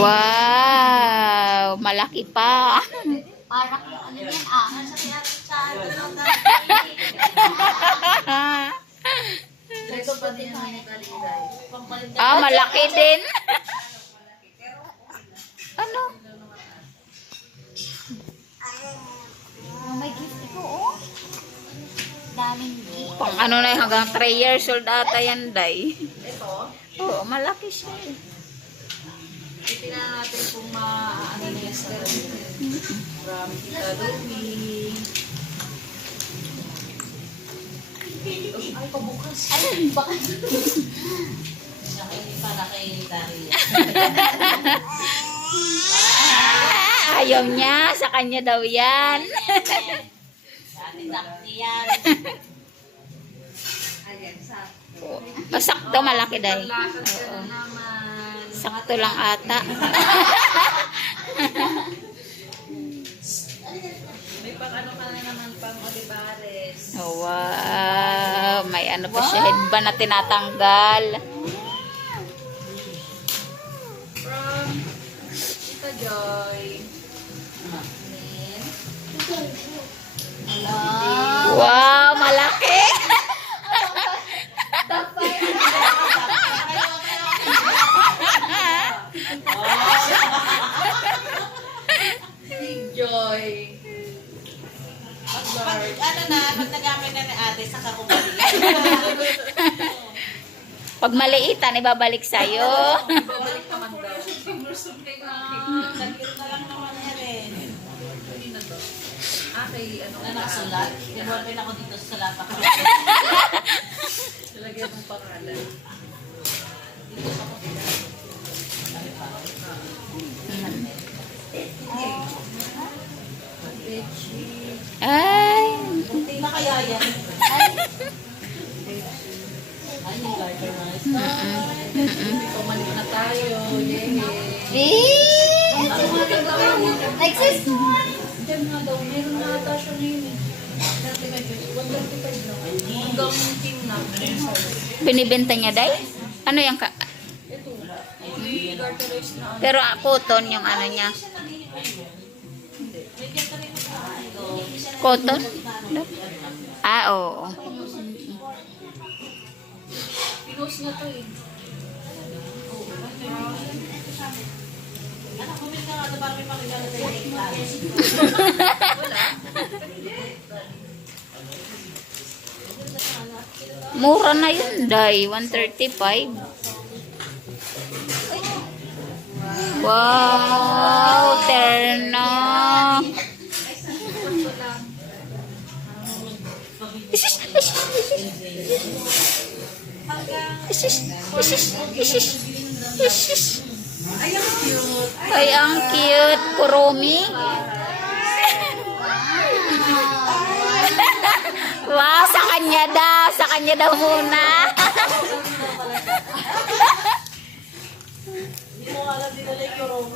Wow, malaki pa. Parang ano yan Malaki din. Ano? May gift ko, oh. Daming gift. Pang ano na yun, hanggang 3 years old ata yan, Day. Ito, Oo, malaki siya. titignan natin kung ano na yung sa from Tita Lumi. Ay, pabukas. Ano, baka Para kay Daria. Ayaw niya, sa kanya daw yan. Dati dakti yan. Ayan, sakto. Sakto, malaki, Day. Lakad ka Oo. na naman. Sakto lang ata. May pang ano ka na naman, pang Olivares. Wow, may ano pa siya, headband na tinatanggal. From Tita Joy. Wow, malaki. Big Joy. Ano na, pag nagamit na ni ate, saka ko balik. Pag maliitan, ibabalik sa'yo. Babalik naman daw. Nagkiro na lang naman yan eh. Hindi na to. Kay ano Na nakasulat. Inuwalpin ako dito sa lapak. Talagyan ng pangalan. Ay. Hindi na kaya yan. Ay, yung garter rice. Pumalik na tayo. Yay! Exist one. Diyan nga daw. Meron na ata siya ngayon eh. Dati may 135 na. Hanggang team na. Binibenta niya, Day? Ano yung ka... Ito. May garterized na. Pero cotton yung ano niya. Cotton? Oo. Pinost na to eh. Anak, bumili ka nga ito para may pakilala tayo ng class. Mura na yun, Day. 135. Wow, terno. Ay, ang cute. Kurumi. Wow, sa kanya daw. Sa kanya daw muna. Hindi mo alam din nila yung romo.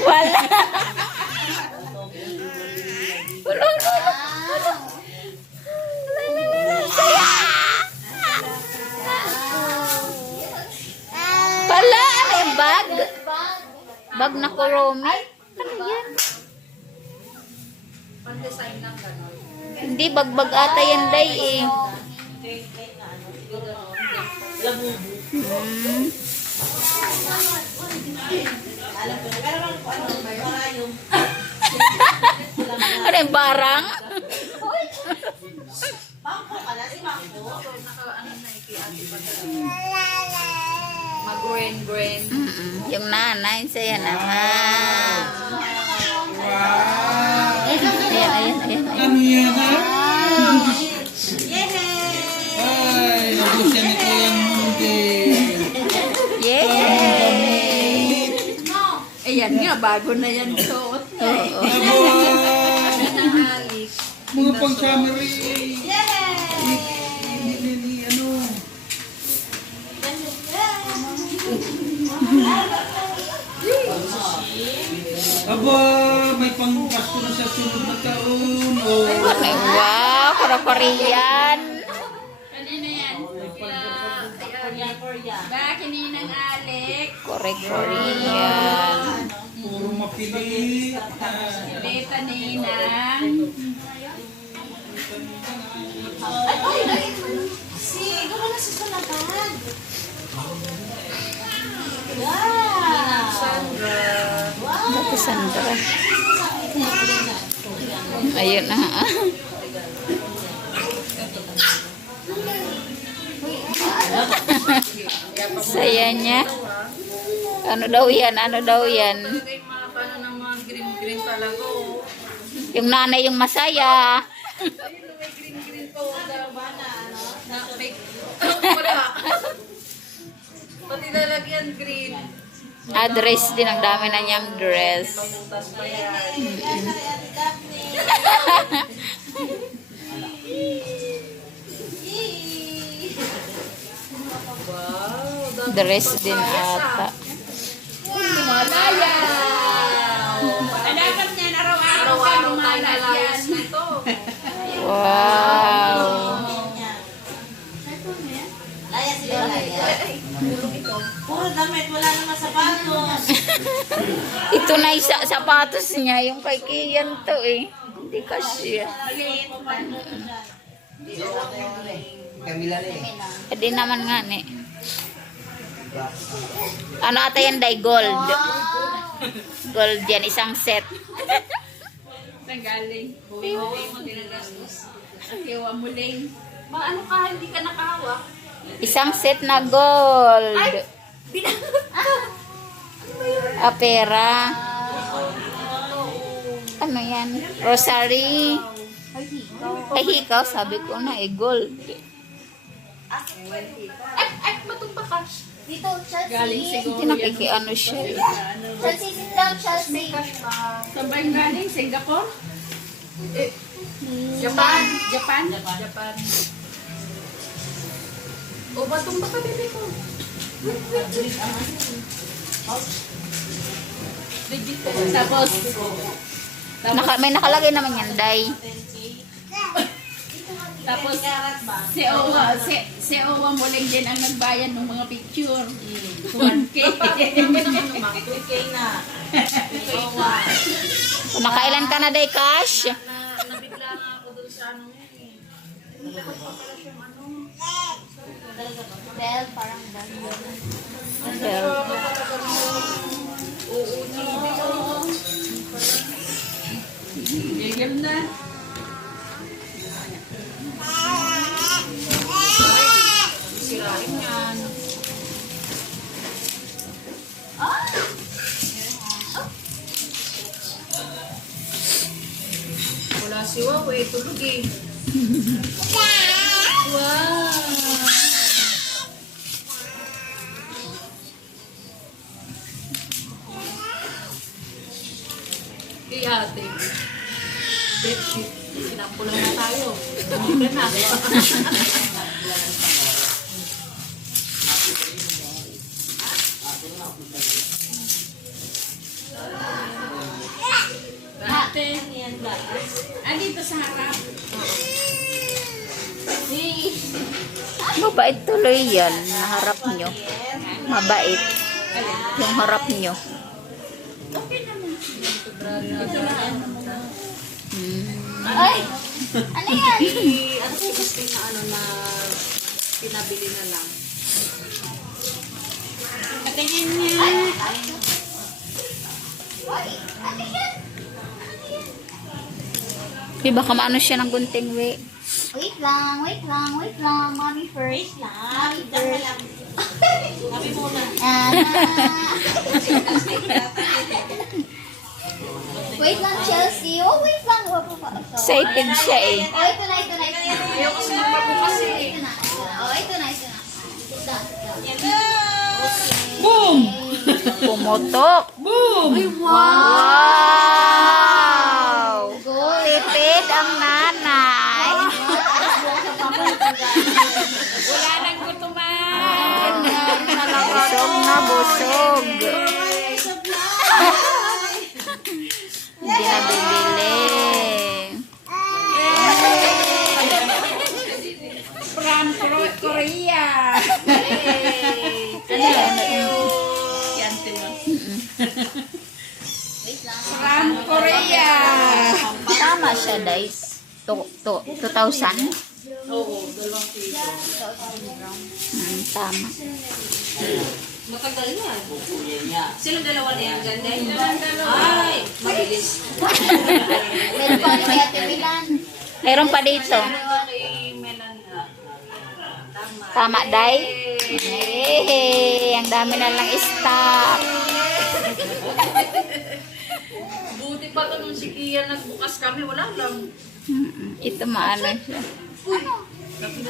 Wala. Wala, wala. Saya. Wala, ano yung bag? Bag na kurumi? Ano yan? Pan-design lang gano'n. Hindi, bagbag ata yan, Day, eh. Labubu. Alam ko na. Pero ano, marayong. Ano yung barang? Bangko ka na, si Bangko. Naka-ano na iki ate pa mag-grain. Yung nanay, saya naman. Ayan, ayan, ayan. Ano yan, ha? Yehey! Ay, nagustuhan ni Kuya Mundi. Yay! Ayan nga, bago na yan suot niya eh. Oo. Yan ang alik. Mga pang-summary. Yehey! Ano? ko na sa sunod na taon. Oh. Ay, wow, Korean. Kanina yan. Korea. Ba, kininang Alec. Korean. Puro mapili. Beta ninang. Si, gano'n na si Sulatan. Wow. Dati Sandra. Ayun na. Saya niya. Ano daw yan? Ano daw yan? Yung mga paano ng mga green talaga. Oh. Yung nanay yung masaya. Green pa. Na fake. Wala. Pati lalagyan green. Dress din. Ang dami na niyang dress. Butas pa yan. Wow. Dress din ata. Malaya. Dapat niyan araw-araw ka lumalayas nito. Wow. Laya sila, laya. Puro damit, wala naman sapatos. Ito na yung sapatos niya. Yung kay Kian to eh. Hindi kasi. Hindi naman nga ni. Ano ata yan, Day? Gold. Gold yan. Isang set. Saan galing? Buwi-buwi mo dinagastos. Kiwa muling. Ano ka, hindi ka nakahawak? Isang set na gold. Pera. Ano yan? Rosary. Ay, hikaw. Sabi ko na eh, gold. Ay, matumba ka. Dito, Chelsea. Galing siguro Hindi nakikiano siya. Chelsea, sit down, Chelsea. Saan ba yung galing? Singapore? Japan. Japan? Japan. O, matumba ka, bebe ko. Tapos, May nakalagay naman yan, Day. tapos si Owa Muling din ang nagbayad ng mga picture. 1K. 2K na. Nakailan ka na, Day, Cash? Nabigla nga ako dun sa ano eh. Nilakot pa pala siyang ano. Bell, parang bell. Bigel na. Sirain yan. Wala si Wow eh, tulog eh. Wow! Kay ate. Bedsheet. Sinampulan na tayo. Hindi ka na. Ate. Dito sa harap. Mabait tuloy yan. Naharap nyo. Mabait. Yung harap nyo. Okay naman. Ito na ano mo. Ay! Ano yan? Ano po gusto na ano na pinabili na lang? Patingin niya. Ano yan? Di baka maano siya ng gunting, we. Wait lang, wait lang, wait lang. Mommy first. Mommy first. Sabi muna. Wait lang, Chelsea. Oh, wait lang. Excited siya eh. Oh, ito na, ito na, ito na. Ayaw ko sila mabukas eh. Ito na. Oh, ito na, ito na. Sit down, sit down. Boom! Pumutok. Boom! Wow! Tipid ang nanay. Wala nang gutuman. Busog na busog. Hindi na bibili. 2,000? Oo, 2 piso. Tama. Matagal yan. Silang dalawa na yan, ganda. Ay, mabilis. Meron pa kami kay Ate Milan. Meron pa dito. Kay Melan nga. Tama. Tama, Day? Ang dami na lang stock. Buti pa to nung si Kia nagbukas kami, wala lang. Ito maano siya.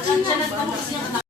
Saan siya nagpapasya?